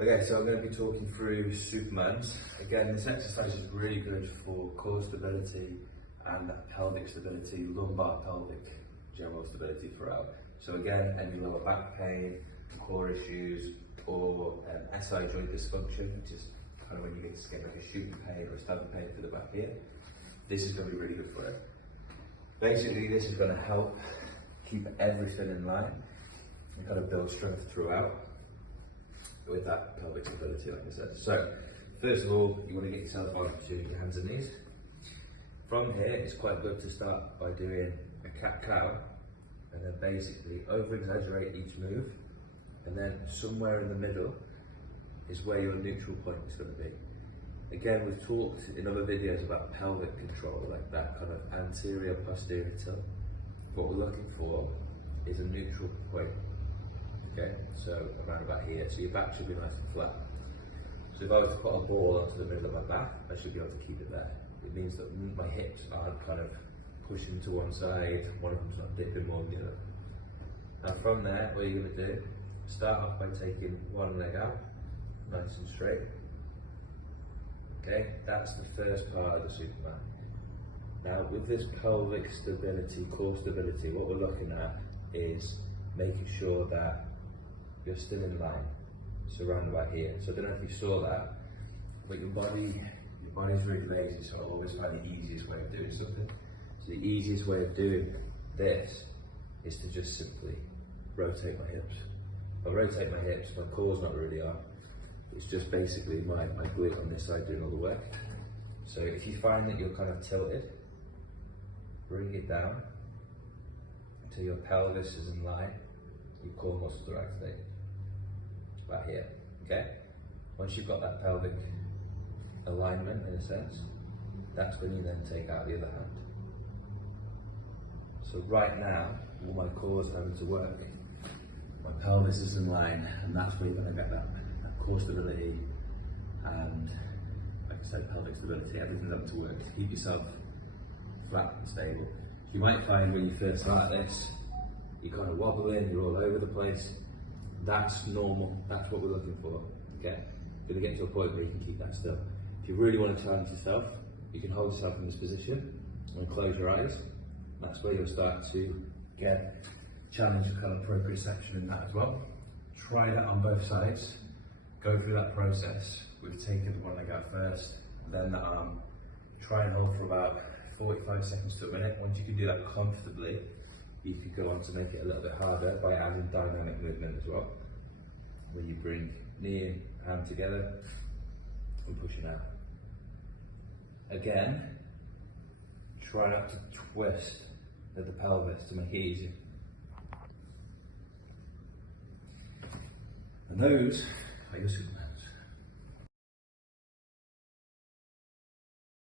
Okay, so I'm going to be talking through Supermans. Again, this exercise is really good for core stability and pelvic stability, lumbar pelvic general stability throughout. So again, any lower back pain, core issues, or SI joint dysfunction, which is kind of when you get like a shooting pain or a stabbing pain to the back here, this is going to be really good for it. Basically, this is going to help keep everything in line and kind of build strength throughout with that pelvic stability, like I said. So, first of all, you want to get yourself onto your hands and knees. From here, it's quite good to start by doing a cat-cow, and then basically over-exaggerate each move, and then somewhere in the middle is where your neutral point is going to be. Again, we've talked in other videos about pelvic control, like that kind of anterior posterior tilt. What we're looking for is a neutral point. Okay, so around about here, so your back should be nice and flat. So if I was to put a ball onto the middle of my back, I should be able to keep it there. It means that my hips aren't kind of pushing to one side, one of them's not dipping more than the other. Now from there, what you're going to do, start off by taking one leg out, nice and straight. Okay, that's the first part of the Superman. Now with this pelvic stability, core stability, what we're looking at is making sure that you're still in line, so around about here. So I don't know if you saw that, but your body's very lazy, so I always find the easiest way of doing something. So the easiest way of doing this is to just simply rotate my hips. If I rotate my hips, my core's not really up. It's just basically my glute on this side doing all the work. So if you find that you're kind of tilted, bring it down until your pelvis is in line, your core muscles are activated. About here, okay? Once you've got that pelvic alignment in a sense, that's when you then take out the other hand. So right now, all my core is having to work. My pelvis is in line, and that's where you're going to get that core stability and, like I said, pelvic stability. Everything's having to work to keep yourself flat and stable. You might find when you first start this, you're kind of wobbling, you're all over the place. That's normal, that's what we're looking for, okay? You're gonna get to a point where you can keep that still. If you really want to challenge yourself, you can hold yourself in this position and close your eyes. That's where you'll start to get challenge for kind of proprioception in that as well. Try that on both sides. Go through that process. We've taken one leg out first, then the arm. Try and hold for about 45 seconds to a minute. Once you can do that comfortably, you could go on to make it a little bit harder by adding dynamic movement as well, where you bring knee and hand together and pushing out. Again, try not to twist at the pelvis to make it easy. And those are your Superman.